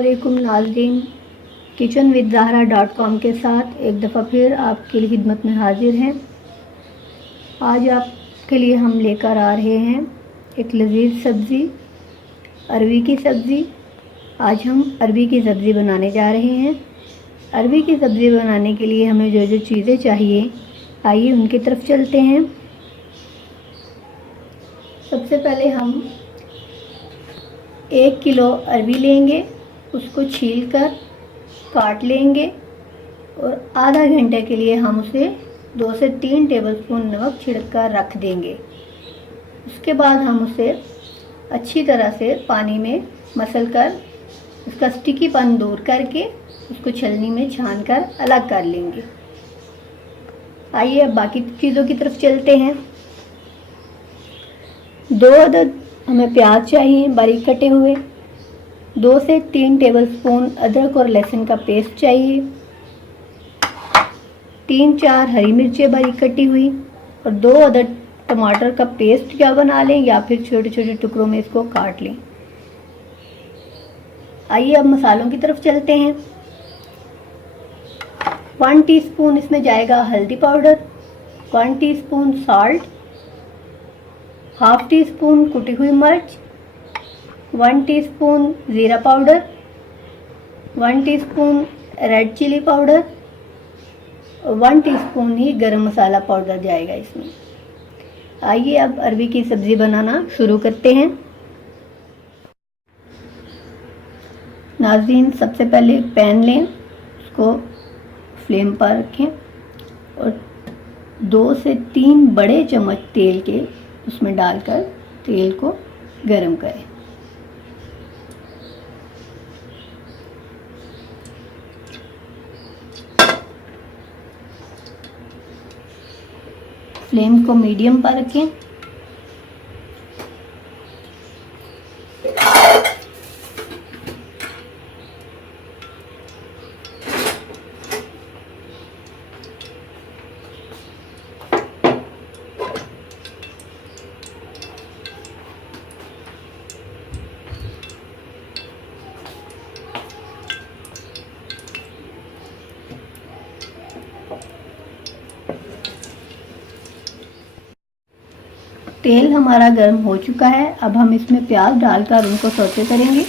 अस्सलामुअलैकुम नाज़रीन, kitchen with ज़हरा.com के साथ एक दफ़ा फिर आपकी खिदमत में हाजिर हैं। आज आपके लिए हम लेकर आ रहे हैं एक लजीज सब्ज़ी, अरवी की सब्ज़ी। आज हम अरवी की सब्ज़ी बनाने जा रहे हैं। अरवी की सब्ज़ी बनाने के लिए हमें जो जो चीज़ें चाहिए, आइए उनकी तरफ चलते हैं। सबसे पहले हम 1 किलो अरवी लेंगे, उसको छीलकर काट लेंगे और आधा घंटे के लिए हम उसे 2 से 3 टेबलस्पून नमक छिड़क रख देंगे। उसके बाद हम उसे अच्छी तरह से पानी में मसल कर उसका स्टिकीपन दूर करके उसको छलनी में छान कर अलग कर लेंगे। आइए अब बाकी चीज़ों की तरफ चलते हैं। 2 अदद हमें प्याज चाहिए बारीक कटे हुए, 2 से 3 टेबलस्पून अदरक और लहसुन का पेस्ट चाहिए, 3-4 हरी मिर्चें बारीक कटी हुई और 2 अदद टमाटर का पेस्ट क्या बना लें या फिर छोटे छोटे टुकड़ों में इसको काट लें। आइए अब मसालों की तरफ चलते हैं। 1 टीस्पून इसमें जाएगा हल्दी powder, 1 teaspoon salt, half teaspoon कुटी हुई मिर्च, 1 टीस्पून ज़ीरा powder, 1 teaspoon red chili powder और 1 टीस्पून ही गरम मसाला पाउडर जाएगा इसमें। आइए अब अरवी की सब्ज़ी बनाना शुरू करते हैं। नाज़रीन, सबसे पहले एक पैन लें, उसको फ्लेम पर रखें और 2 से 3 बड़े चम्मच तेल के उसमें डालकर तेल को गरम करें। फ्लेम को मीडियम पर रखें। तेल हमारा गर्म हो चुका है। अब हम इसमें प्याज डालकर उनको सौते करेंगे।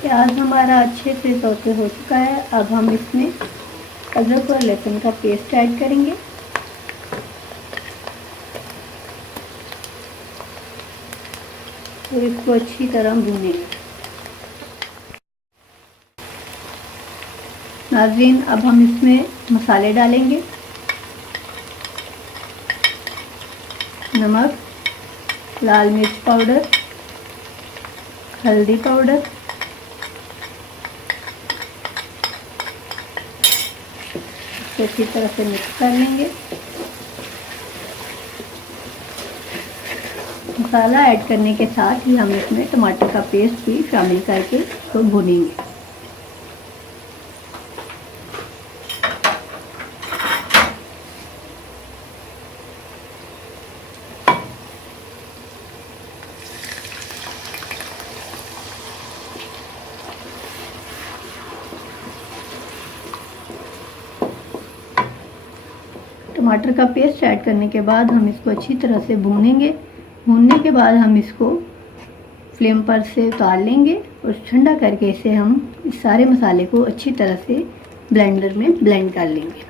प्याज हमारा अच्छे से सौते हो चुका है। अब हम इसमें अदरक और लहसुन का पेस्ट ऐड करेंगे और इसको अच्छी तरह भूनेंगे। नाज़रीन, अब हम इसमें मसाले डालेंगे। नमक, लाल मिर्च पाउडर, हल्दी पाउडर, इसको अच्छी तरह से मिक्स कर लेंगे। मसाला ऐड करने के साथ ही हम इसमें टमाटर का पेस्ट भी शामिल करके इसको भूनेंगे। टमाटर का पेस्ट ऐड करने के बाद हम इसको अच्छी तरह से भूनेंगे। भूनने के बाद हम इसको फ्लेम पर से उतार लेंगे और ठंडा करके इसे हम इस सारे मसाले को अच्छी तरह से ब्लेंडर में ब्लेंड कर लेंगे।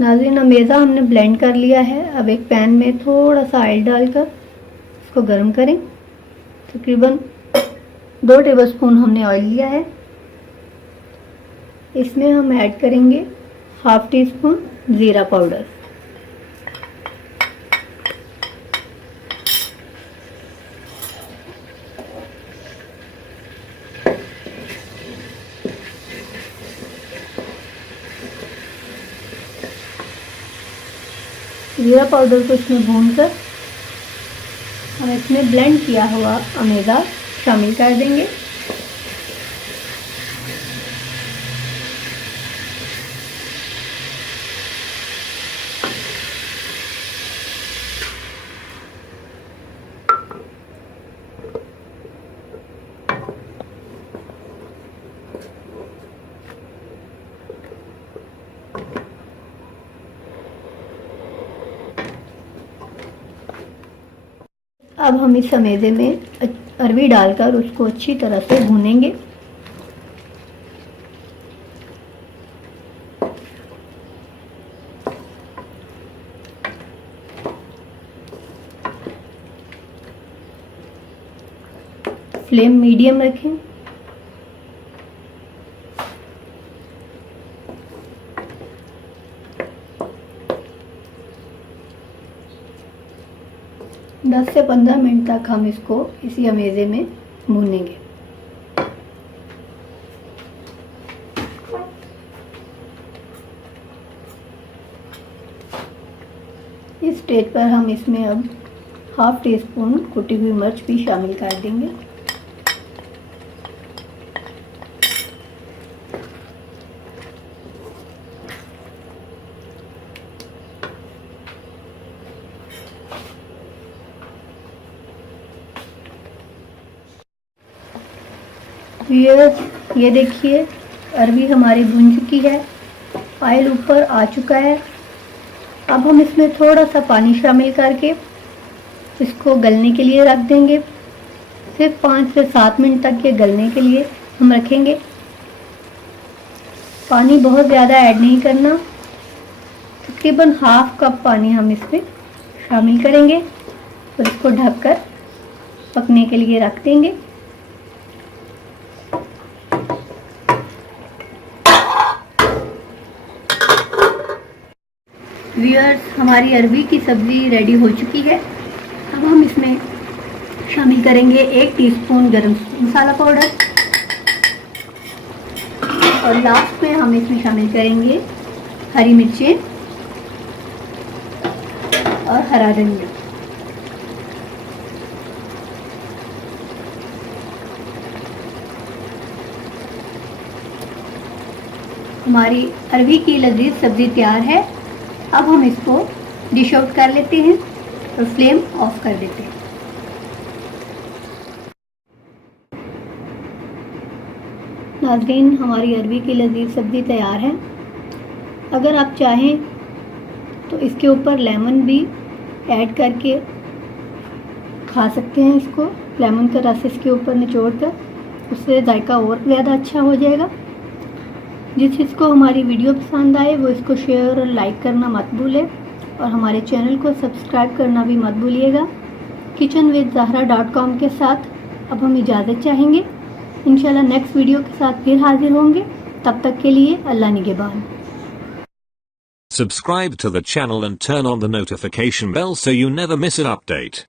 नाज़रीन, अमेज़ा हमने ब्लेंड कर लिया है। अब एक पैन में थोड़ा सा ऑयल डालकर इसको गर्म करें। तकरीबन 2 टेबलस्पून हमने ऑयल लिया है। इसमें हम ऐड करेंगे हाफ टी स्पून ज़ीरा पाउडर, ज़ीरा पाउडर को इसमें भूनकर हम इसमें ब्लेंड किया हुआ अमेज़ा शामिल कर देंगे। अब हम इस अमेज़े में अरवी डालकर उसको अच्छी तरह से भूनेंगे। फ्लेम मीडियम रखें। दस से 15 मिनट तक हम इसको इसी अमेज़े में भूनेंगे। इस स्टेज पर हम इसमें अब हाफ टी स्पून कुटी हुई मिर्च भी शामिल कर देंगे। ये देखिए, अरवी हमारी भुन चुकी है, ऑयल ऊपर आ चुका है। अब हम इसमें थोड़ा सा पानी शामिल करके इसको गलने के लिए रख देंगे। सिर्फ 5 से 7 मिनट तक ये गलने के लिए हम रखेंगे। पानी बहुत ज़्यादा ऐड नहीं करना, तकरीबन हाफ कप पानी हम इसमें शामिल करेंगे और इसको ढककर पकने के लिए रख देंगे। व्यूअर्स, हमारी अरवी की सब्ज़ी रेडी हो चुकी है। अब हम इसमें शामिल करेंगे 1 टीस्पून गरम मसाला पाउडर और लास्ट में हम इसमें शामिल करेंगे हरी मिर्चें और हरा धनिया। हमारी अरवी की लजीज सब्ज़ी तैयार है। अब हम इसको डिश आउट कर लेते हैं और फ्लेम ऑफ कर देते हैं। नाज़रीन, हमारी अरवी की लजीज सब्ज़ी तैयार है। अगर आप चाहें तो इसके ऊपर लेमन भी ऐड करके खा सकते हैं इसको, लेमन का रस इसके ऊपर निचोड़ कर, उससे जायका और ज़्यादा अच्छा हो जाएगा। जिस जिसको हमारी वीडियो पसंद आए वो इसको शेयर और लाइक करना मत भूलें और हमारे चैनल को सब्सक्राइब करना भी मत भूलिएगा। kitchenwithzahra.com के साथ अब हम इजाज़त चाहेंगे। इंशाल्लाह नेक्स्ट वीडियो के साथ फिर हाजिर होंगे। तब तक के लिए अल्लाह निगहबान। Subscribe to the channel and turn on the notification bell so you never miss an update.